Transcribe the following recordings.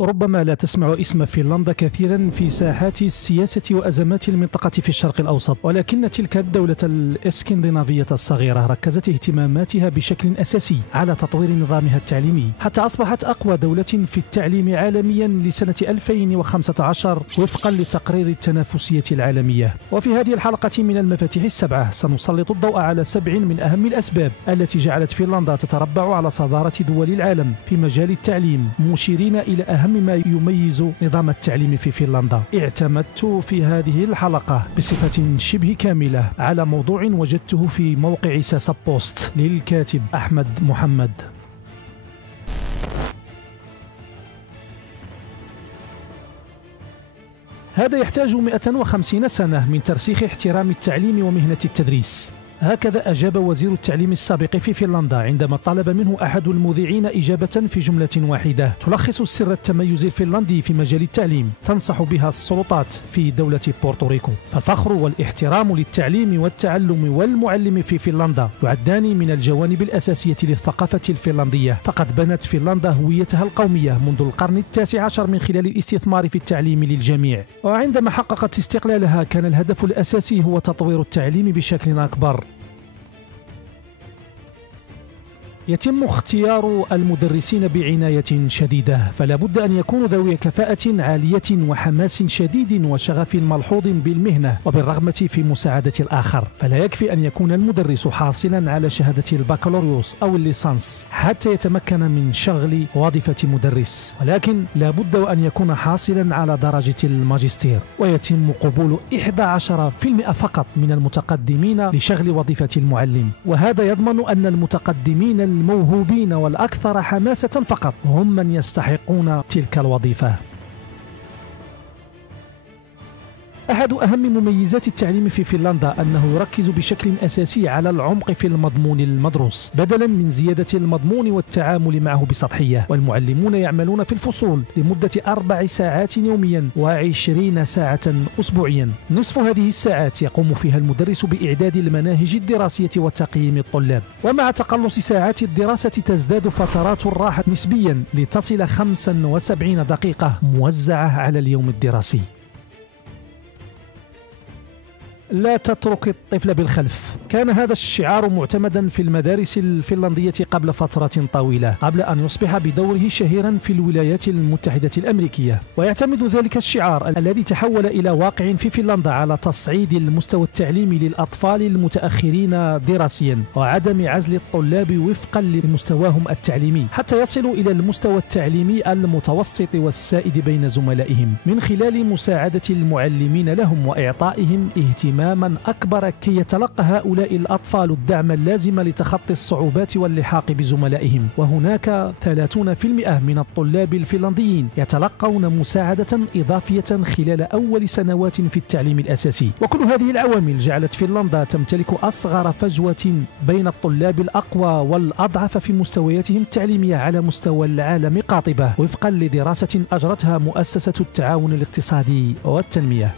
ربما لا تسمع اسم فنلندا كثيرا في ساحات السياسة وأزمات المنطقة في الشرق الأوسط، ولكن تلك الدولة الإسكندنافية الصغيرة ركزت اهتماماتها بشكل أساسي على تطوير نظامها التعليمي حتى أصبحت أقوى دولة في التعليم عالميا لسنة 2015 وفقا لتقرير التنافسية العالمية. وفي هذه الحلقة من المفاتيح السبعة سنسلط الضوء على 7 من أهم الأسباب التي جعلت فنلندا تتربع على صدارة دول العالم في مجال التعليم، مشيرين إلى أهم ما يميز نظام التعليم في فنلندا. اعتمدت في هذه الحلقة بصفة شبه كاملة على موضوع وجدته في موقع ساسا بوست للكاتب أحمد محمد. هذا يحتاج 150 سنة من ترسيخ احترام التعليم ومهنة التدريس. هكذا أجاب وزير التعليم السابق في فنلندا عندما طلب منه أحد المذيعين إجابة في جملة واحدة تلخص سر التميز الفنلندي في مجال التعليم تنصح بها السلطات في دولة بورتوريكو. فالفخر والاحترام للتعليم والتعلم والمعلم في فنلندا يعدان من الجوانب الأساسية للثقافة الفنلندية، فقد بنت فنلندا هويتها القومية منذ القرن ال19 من خلال الاستثمار في التعليم للجميع. وعندما حققت استقلالها كان الهدف الأساسي هو تطوير التعليم بشكل أكبر. يتم اختيار المدرسين بعناية شديدة، فلا بد أن يكونوا ذوي كفاءة عالية وحماس شديد وشغف ملحوظ بالمهنة وبالرغبة في مساعدة الآخر. فلا يكفي أن يكون المدرس حاصلا على شهادة البكالوريوس أو الليسانس حتى يتمكن من شغل وظيفة مدرس، ولكن لا بد أن يكون حاصلا على درجة الماجستير، ويتم قبول 11% فقط من المتقدمين لشغل وظيفة المعلم. وهذا يضمن أن المتقدمين الموهوبين والأكثر حماسة فقط هم من يستحقون تلك الوظيفة. أحد أهم مميزات التعليم في فنلندا أنه يركز بشكل أساسي على العمق في المضمون المدروس بدلا من زيادة المضمون والتعامل معه بسطحية. والمعلمون يعملون في الفصول لمدة 4 ساعات يوميا و20 ساعة أسبوعيا. نصف هذه الساعات يقوم فيها المدرس بإعداد المناهج الدراسية وتقييم الطلاب، ومع تقلص ساعات الدراسة تزداد فترات الراحة نسبيا لتصل 75 دقيقة موزعة على اليوم الدراسي. لا تترك الطفل بالخلف. كان هذا الشعار معتمدا في المدارس الفنلندية قبل فترة طويلة، قبل أن يصبح بدوره شهيرا في الولايات المتحدة الأمريكية. ويعتمد ذلك الشعار الذي تحول إلى واقع في فنلندا على تصعيد المستوى التعليمي للأطفال المتأخرين دراسيا وعدم عزل الطلاب وفقا لمستواهم التعليمي حتى يصلوا إلى المستوى التعليمي المتوسط والسائد بين زملائهم، من خلال مساعدة المعلمين لهم وإعطائهم اهتماما أكبر كي يتلقى هؤلاء الأطفال الدعم اللازم لتخطي الصعوبات واللحاق بزملائهم. وهناك 30% من الطلاب الفنلنديين يتلقون مساعدة إضافية خلال أول سنوات في التعليم الأساسي. وكل هذه العوامل جعلت فنلندا تمتلك أصغر فجوة بين الطلاب الأقوى والأضعف في مستوياتهم التعليمية على مستوى العالم قاطبة، وفقا لدراسة أجرتها مؤسسة التعاون الاقتصادي والتنمية.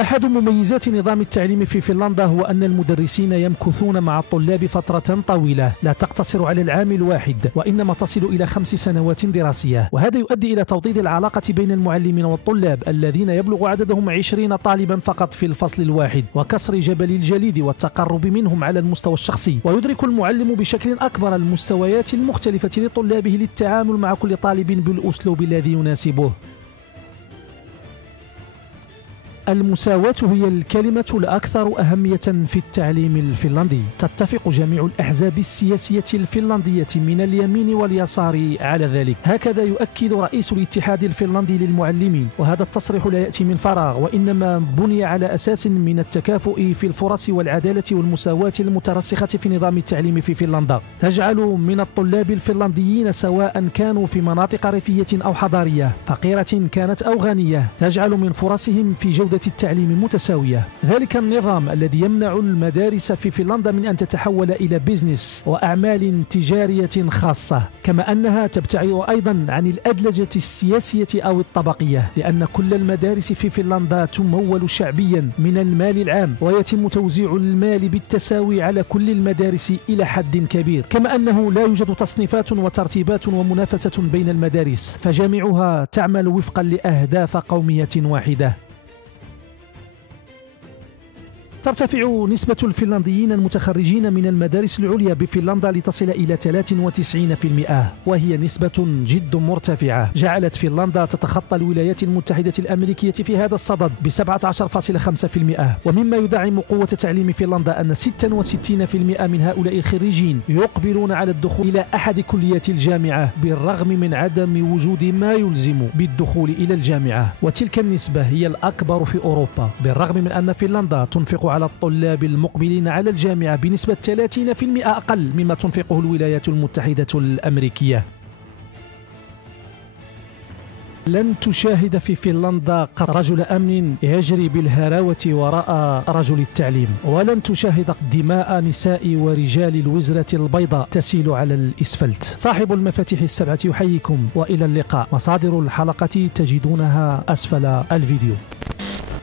أحد مميزات نظام التعليم في فنلندا هو أن المدرسين يمكثون مع الطلاب فترة طويلة لا تقتصر على العام الواحد، وإنما تصل إلى 5 سنوات دراسية. وهذا يؤدي إلى توطيد العلاقة بين المعلمين والطلاب الذين يبلغ عددهم 20 طالبا فقط في الفصل الواحد، وكسر جبل الجليد والتقرب منهم على المستوى الشخصي. ويدرك المعلم بشكل أكبر المستويات المختلفة لطلابه للتعامل مع كل طالب بالأسلوب الذي يناسبه. المساواة هي الكلمة الأكثر أهمية في التعليم الفنلندي. تتفق جميع الأحزاب السياسية الفنلندية من اليمين واليسار على ذلك. هكذا يؤكد رئيس الاتحاد الفنلندي للمعلمين، وهذا التصريح لا يأتي من فراغ، وإنما بني على أساس من التكافؤ في الفرص والعدالة والمساواة المترسخة في نظام التعليم في فنلندا، تجعل من الطلاب الفنلنديين سواء كانوا في مناطق ريفية أو حضارية، فقيرة كانت أو غنية، تجعل من فرصهم في جودة جودة التعليم متساوية. ذلك النظام الذي يمنع المدارس في فنلندا من أن تتحول إلى بيزنس وأعمال تجارية خاصة، كما أنها تبتعد أيضا عن الأدلجة السياسية أو الطبقية، لأن كل المدارس في فنلندا تمول شعبيا من المال العام، ويتم توزيع المال بالتساوي على كل المدارس إلى حد كبير، كما أنه لا يوجد تصنيفات وترتيبات ومنافسة بين المدارس، فجميعها تعمل وفقا لأهداف قومية واحدة. ترتفع نسبة الفنلنديين المتخرجين من المدارس العليا بفنلندا لتصل إلى 93%، وهي نسبة جد مرتفعة جعلت فنلندا تتخطى الولايات المتحدة الأمريكية في هذا الصدد ب 17.5%. ومما يدعم قوة تعليم فنلندا أن 66% من هؤلاء الخريجين يقبلون على الدخول إلى أحد كليات الجامعة بالرغم من عدم وجود ما يلزم بالدخول إلى الجامعة، وتلك النسبة هي الأكبر في أوروبا، بالرغم من أن فنلندا تنفق على الطلاب المقبلين على الجامعة بنسبة 30% أقل مما تنفقه الولايات المتحدة الأمريكية. لن تشاهد في فنلندا رجل أمن يجري بالهراوة وراء رجل التعليم، ولن تشاهد دماء نساء ورجال الوزرة البيضاء تسيل على الإسفلت. صاحب المفاتيح السبعة يحييكم، وإلى اللقاء. مصادر الحلقة تجدونها أسفل الفيديو.